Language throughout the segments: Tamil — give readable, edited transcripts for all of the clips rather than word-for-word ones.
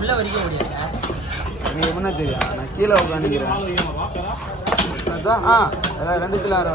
உள்ள வரைக்கும் முடியாது. எனக்கு எப்படின்னா தெரியும், நான் கீழே உட்காந்துக்கிறேன். அதுதான் 2 கிலோ ஆறு.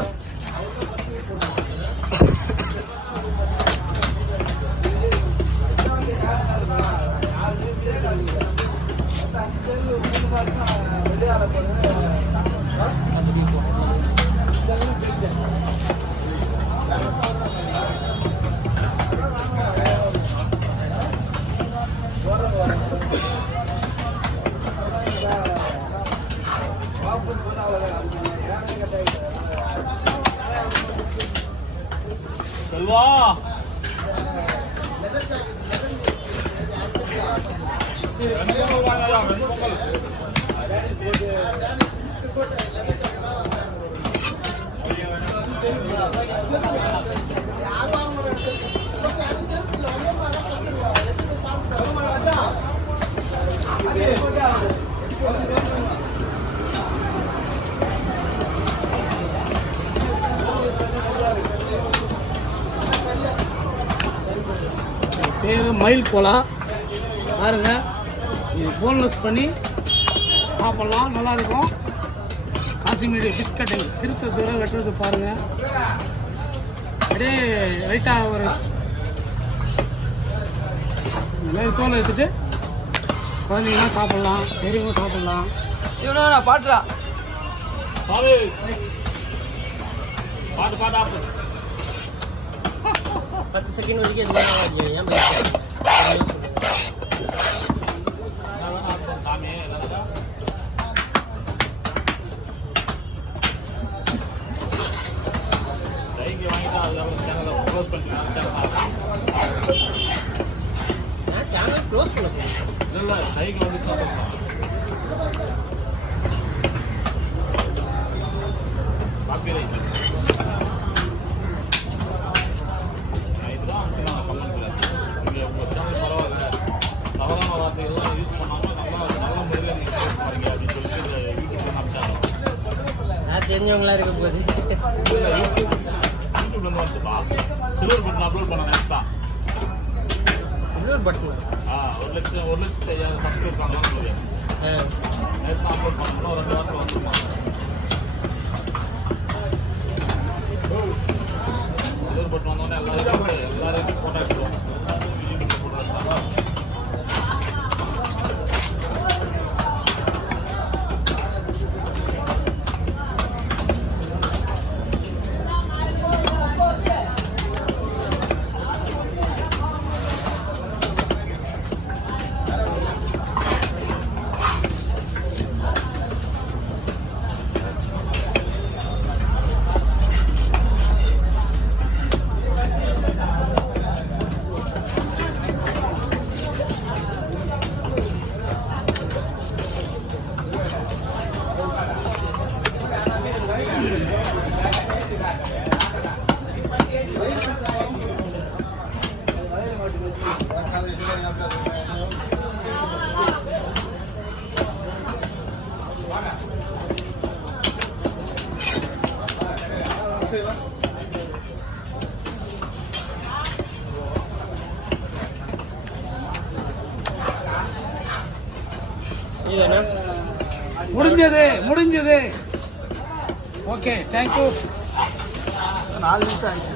செல்வா பேர் மயில் கோலா பாருங்க. இது போன்லெஸ் பண்ணி சாப்பிட்லாம், நல்லாயிருக்கும். காசிமீடி ஃபிஷ் கட்டிங் சிறுத்தை தூர வெட்டுறது பாருங்கள். அப்படியே லைட்டாக ஒரு தோலை எடுத்துட்டு குழந்தைங்களாம் சாப்பிட்லாம், பெரியவங்க சாப்பிட்லாம். இவனா நான் பாட்டுறா பாட்டு பாட்டு 10 செகண்ட் வரைக்கும் எதுவும் ஏன் சேனல் க்ளோஸ் பண்ண இல்லை சைக்கிள் வந்து காப்பி ரைட் இதுதான் கமெண்ட்ல இங்கே உங்கள் சேனல் பரவாயில்ல, தவறான வார்த்தைகள்லாம் யூஸ் பண்ணாமல் நல்ல முறையில் நீங்கள் யூஸ் பண்ணுறீங்க அப்படின்னு சொல்லிட்டு யூடியூப்ல காமிச்சாங்க. நான் தெரிஞ்சவங்களா இருக்க போது யூடியூப்ல வந்து வந்துப்பா சில்வர் பட்டன் அப்லோட் பண்ண நேரத்து தான். சில்வர் பட்டன் 1,50,000 சப்ஸ்கிரைப் இருக்காங்கன்னு சொல்லி நேரத்து அப்லோட் பண்ணணும். 2 வாரத்தில் வந்துருப்பாங்க. சில்வர் பட்டன் வந்தோடனே எல்லாருமே ஃபோட்டோ எடுத்துருவோம். யூடியூப்ல ஃபோட்டோ எடுத்தாங்க. முடிஞ்சது. Okay, thank you. 4 நிமிஷம் ஆயிடுச்சு.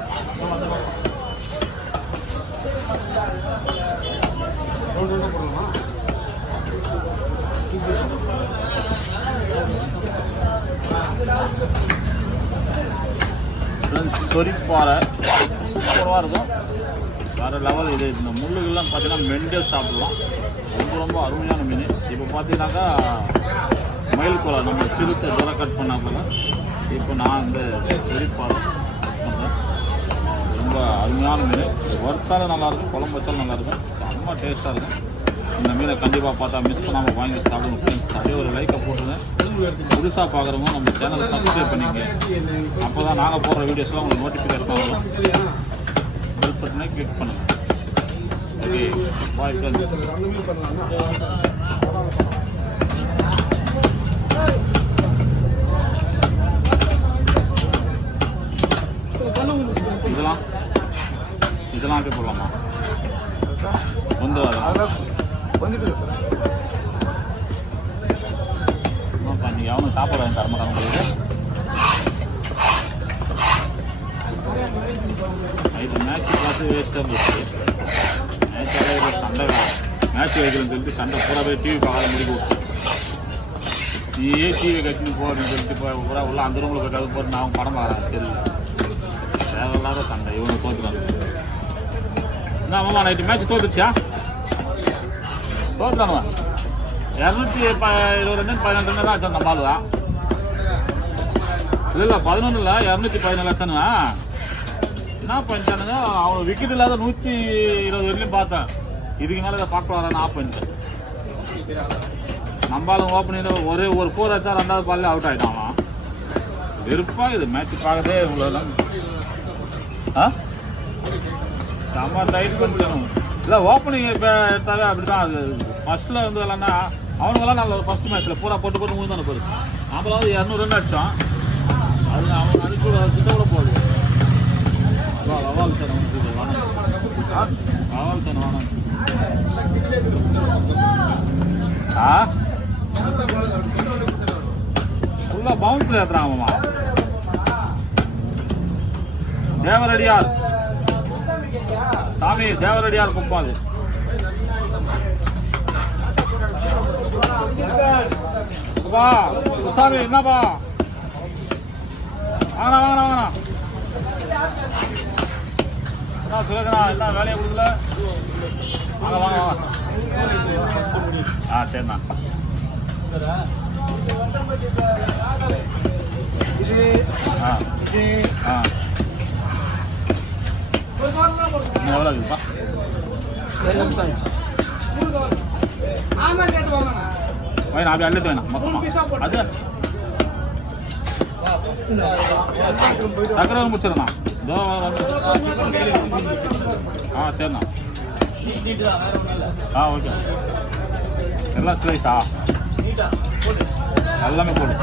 சொரிப்பாறை சூப்பராக இருக்கும். வேறு லெவல். இது இந்த முள்ளுகள்லாம் பார்த்தீங்கன்னா மெண்டே சாப்பிடலாம். ரொம்ப அருமையான மீன். இப்போ பார்த்தீங்கன்னாக்கா மயில் கோலா நம்ம சிறுத்தை தூரம் கட் பண்ண போல இப்போ நான் இந்த சொரிப்பாறை பண்ணுறேன். ரொம்ப அருமையான மீன். வறுத்தாலும் நல்லாயிருக்கும், குழம்பு வச்சாலும் நல்லாயிருக்கும், செம்ம டேஸ்ட்டாக இருக்கும். இந்த மீனை கண்டிப்பாக பார்த்தா மிஸ் பண்ணாமல் வாங்கி சாப்பிடணும் ஃப்ரெண்ட்ஸ். அப்படியே ஒரு லைக்கை போட்டுருங்க. புதுசாக பார்க்குறவங்க நம்ம சேனலை சப்ஸ்கிரைப் பண்ணிங்க. அப்போ தான் நாங்கள் போடுற வீடியோஸ்லாம் உங்களுக்கு நோட்டிஃபிகேஷன் வரும். பெல் பட்டனை கிளிக் பண்ணுங்கள். Okay, bye friends. மாற்றி போடலாமா? வந்துடாது. அதெல்லாம் கொஞ்சம் பேர் ஆமாப்பா, நீங்கள் அவனுக்கு சாப்பாடு வாங்கி தரமாட்டாங்க உங்களுக்கு. இது மேட்ச் பார்த்து வேஸ்ட்டாக போச்சு. மேட்சாக சண்டை மேட்ச் வைக்கலன்னு சொல்லிட்டு சண்டை பூரா போய் டிவி பார்க்காத முடிவு விட்டு நீயே டிவி கட்டின்னு போ அப்படின்னு சொல்லிட்டு பூரா உள்ள அந்த ரூமில் போய்ட்டு போட்டு நான் படம் பார்க்குறேன். தெரியல, தேவையில்லாத சண்டை. இவனுக்கு தோற்றுறாங்க. என்ன மாமா நைட்டு மேட்ச் தோத்துச்சா? தோற்றுறானுவா 222 ரன் 14 ரன் தான் ஆச்சு நம்ம ஆளுவா. இல்லை 11 இல்லை 214 ஆச்சானுவா. என்ன பண்ணிட்டானுங்க, அவனை விக்கெட் இல்லாத 120 வரையிலும் பார்த்தேன். இதுக்கு மேலே இதை பார்க்க வரான்னு ஆஃப் பண்ணிட்டேன். நம்மளும் ஓப்பனிங் ஒரே ஒரு 4 ஆச்சா 2வது பால்ல அவுட் ஆகிட்டான். அவன் வெறுப்பாக இது மேட்ச் பார்க்கதே இவ்வளோ. செம்ம டைட் பண்ணிக்கணும். இல்லை ஓப்பனிங் இப்போ எடுத்தாவே அப்படி தான். அது ஃபஸ்ட்டில் வந்து இல்லைன்னா அவனுங்கெல்லாம் நல்ல ஃபஸ்ட் மேட்ச்சில் பூரா போட்டு போட்டு முடிந்தானே போகுது. நம்மளாவது 200 ரன் அடித்தான். அது அவன் அதுக்கு கிட்ட கூட போகுது. லவால் சார் அவனுக்கு வேணும். லவால் சார் வேணும். ஃபுல்லாக பவுன்ஸில் ஏற்றுறாங்கம்மா. தேவரடியார் சாமி, தேவரடியார் குப்பம் அது. சாமி என்னப்பா, வாங்கண்ணா வாங்கண்ணா வாங்கண்ணா. என்ன சுரேஷனா, என்ன வேலையை கொடுக்கல? வாங்க வாங்க வாங்க. சரிண்ணா. எவ்வளோ இருக்குப்பா? வேணா அப்படி அல்லது வேணாம் மொத்தமாக அது டக்குனு முடிச்சிடண்ணா. இதோ வந்து சரிண்ணா. ஓகே. எல்லாம் ஸ்லைஸா எல்லாமே போடு.